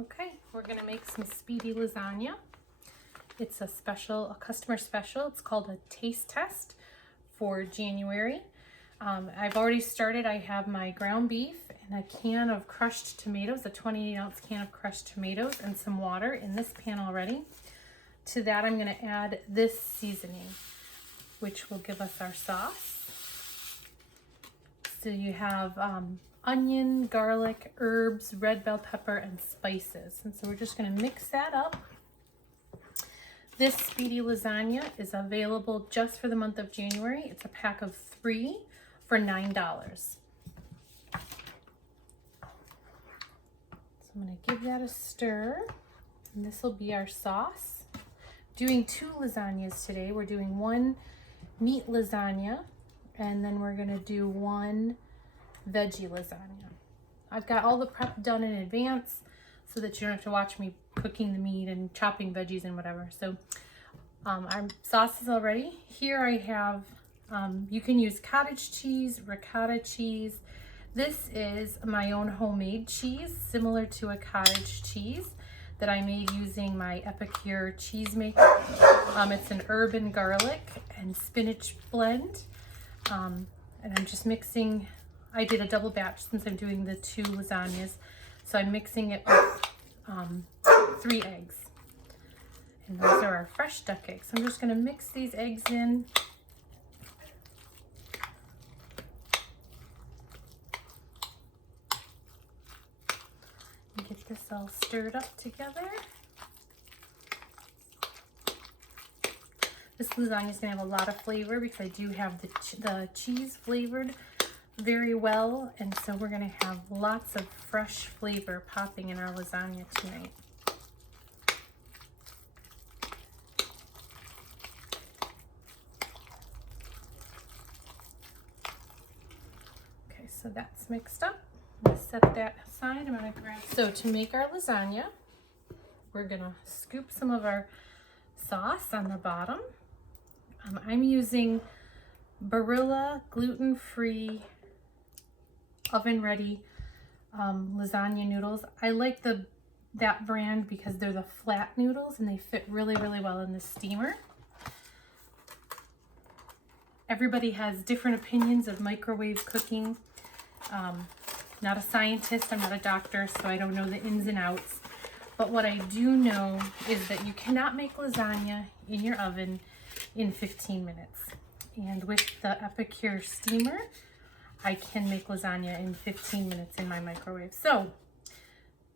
Okay, we're gonna make some Speedy lasagna. It's a customer special. It's called a taste test for January. I've already started. I have my ground beef and a can of crushed tomatoes, a 28-ounce can of crushed tomatoes, and some water in this pan already. To that, I'm gonna add this seasoning, which will give us our sauce. So you have onion, garlic, herbs, red bell pepper, and spices. And so we're just gonna mix that up. This Speedy lasagna is available just for the month of January. It's a pack of 3 for $9. So I'm gonna give that a stir, and this will be our sauce. Doing 2 lasagnas today. We're doing 1 meat lasagna, and then we're gonna do 1 veggie lasagna. I've got all the prep done in advance so that you don't have to watch me cooking the meat and chopping veggies and whatever. So our sauce is all ready. Here I have, you can use cottage cheese, ricotta cheese. This is my own homemade cheese, similar to a cottage cheese that I made using my Epicure cheese maker. It's an herb and garlic and spinach blend. And I'm just mixing. I did a double batch since I'm doing the 2 lasagnas. So I'm mixing it with 3 eggs. And those are our fresh duck eggs. So I'm just gonna mix these eggs in. And get this all stirred up together. This lasagna is gonna have a lot of flavor because I do have the cheese flavored very well, and so we're going to have lots of fresh flavor popping in our lasagna tonight. Okay, so that's mixed up. I'm going to set that aside. I'm going to grab. So to make our lasagna, we're going to scoop some of our sauce on the bottom. I'm using Barilla gluten-free oven ready lasagna noodles. I like that brand because they're the flat noodles and they fit really well in the steamer. Everybody has different opinions of microwave cooking. Not a scientist, I'm not a doctor, so I don't know the ins and outs. But what I do know is that you cannot make lasagna in your oven in 15 minutes. And with the Epicure steamer, I can make lasagna in 15 minutes in my microwave. So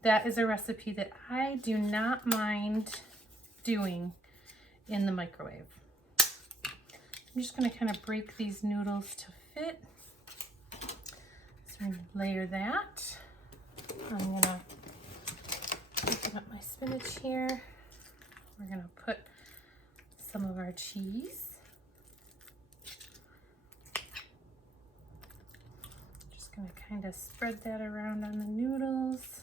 that is a recipe that I do not mind doing in the microwave. I'm just going to kind of break these noodles to fit. So I'm going to layer that. I'm going to open up my spinach here. We're going to put some of our cheese. Going to kind of spread that around on the noodles.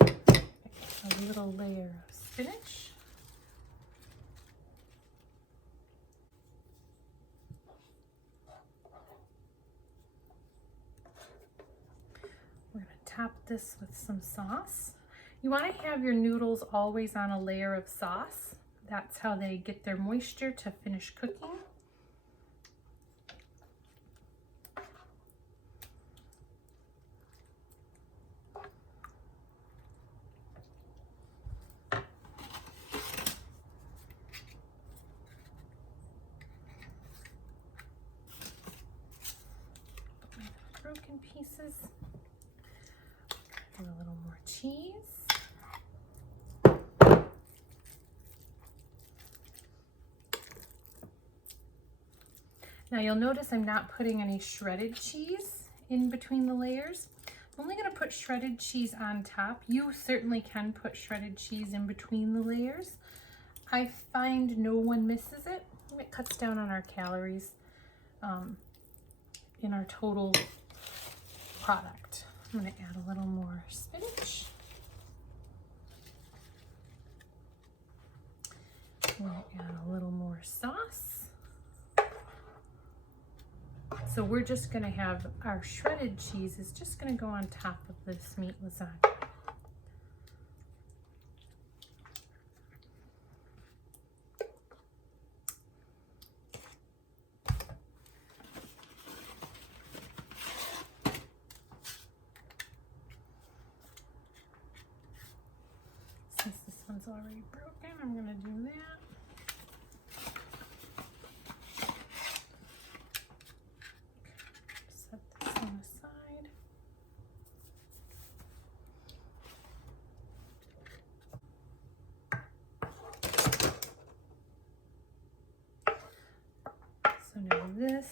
A little layer of spinach. Top this with some sauce. You want to have your noodles always on a layer of sauce. That's how they get their moisture to finish cooking. Broken pieces. And a little more cheese. Now you'll notice I'm not putting any shredded cheese in between the layers. I'm only going to put shredded cheese on top. You certainly can put shredded cheese in between the layers. I find no one misses it. It cuts down on our calories in our total product. I'm going to add a little more spinach. I'm going to add a little more sauce. So we're just going to have our shredded cheese is just going to go on top of this meat lasagna. Since this one's already broken, I'm going to do that. Set this one aside. So now this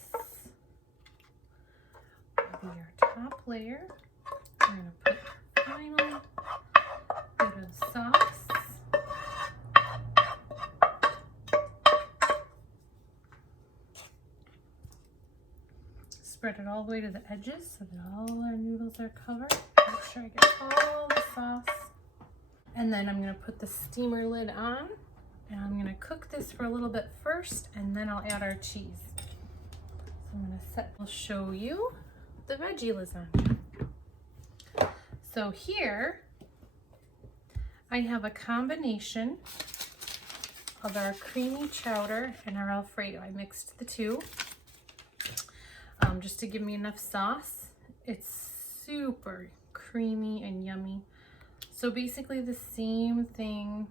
will be our top layer. I'm going to put the final bit of sauce. Spread it all the way to the edges so that all our noodles are covered. Make sure I get all the sauce. And then I'm going to put the steamer lid on. And I'm going to cook this for a little bit first, and then I'll add our cheese. So I'm going to I'll show you the veggie lasagna. So here I have a combination of our creamy chowder and our Alfredo. I mixed the two just to give me enough sauce. It's super creamy and yummy. So basically the same thing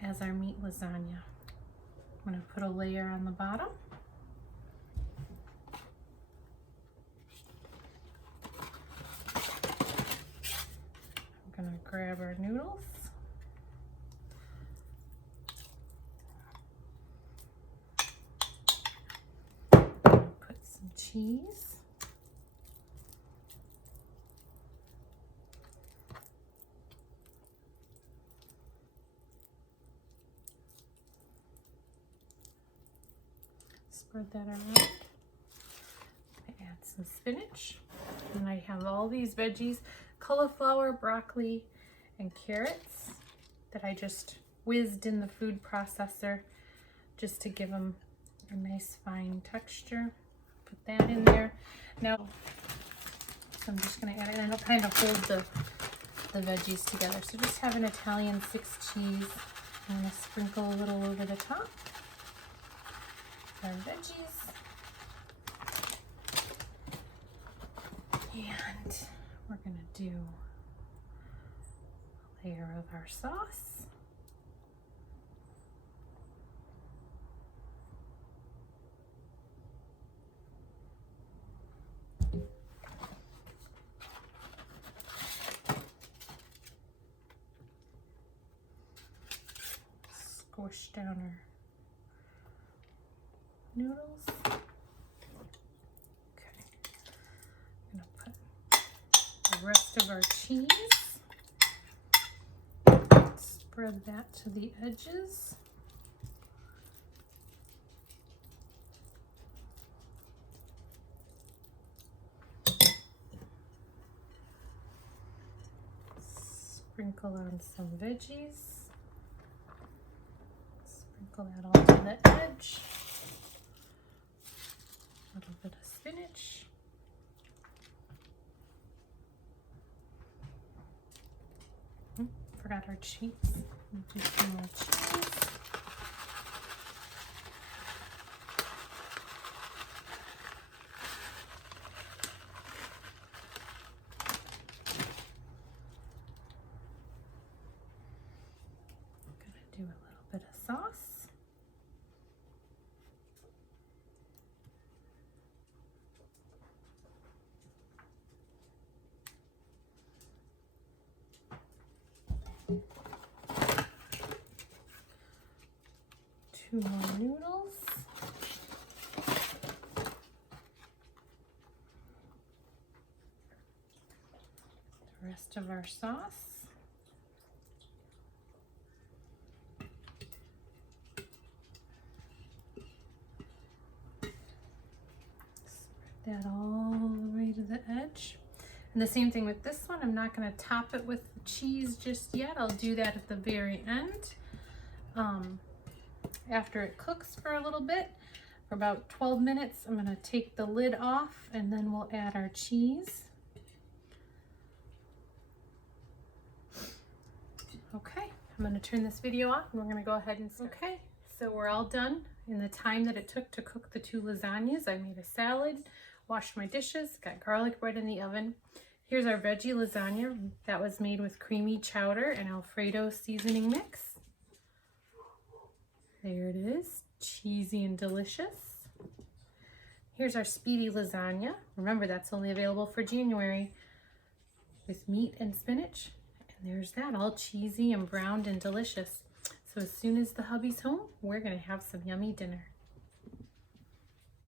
as our meat lasagna. I'm going to put a layer on the bottom. I'm going to grab our noodles. Put some cheese. Spread that around. I add some spinach. And I have all these veggies, cauliflower, broccoli, and carrots that I just whizzed in the food processor just to give them a nice fine texture. Put that in there. Now, so I'm just going to add it, and it'll kind of hold the veggies together. So just have an Italian 6 cheese. I'm going to sprinkle a little over the top. Our veggies. And we're going to do a layer of our sauce. Squish down our noodles. Okay, I'm gonna put the rest of our cheese. Spread that to the edges. Sprinkle on some veggies. Sprinkle that all to the edge. A little bit of spinach. Forgot our cheese. Do some more cheese. I'm gonna do a little bit of sauce. Two more noodles. The rest of our sauce. Spread that all the way to the edge. And the same thing with this one. I'm not going to top it with the cheese just yet. I'll do that at the very end. after it cooks for a little bit, for about 12 minutes, I'm gonna take the lid off and then we'll add our cheese. Okay, I'm gonna turn this video off and we're gonna go ahead and start. Okay, so we're all done. In the time that it took to cook the 2 lasagnas, I made a salad, washed my dishes, got garlic bread in the oven. Here's our veggie lasagna that was made with creamy chowder and Alfredo seasoning mix. There it is, cheesy and delicious. Here's our Speedy lasagna. Remember, that's only available for January, with meat and spinach. And there's that, all cheesy and browned and delicious. So as soon as the hubby's home, we're gonna have some yummy dinner.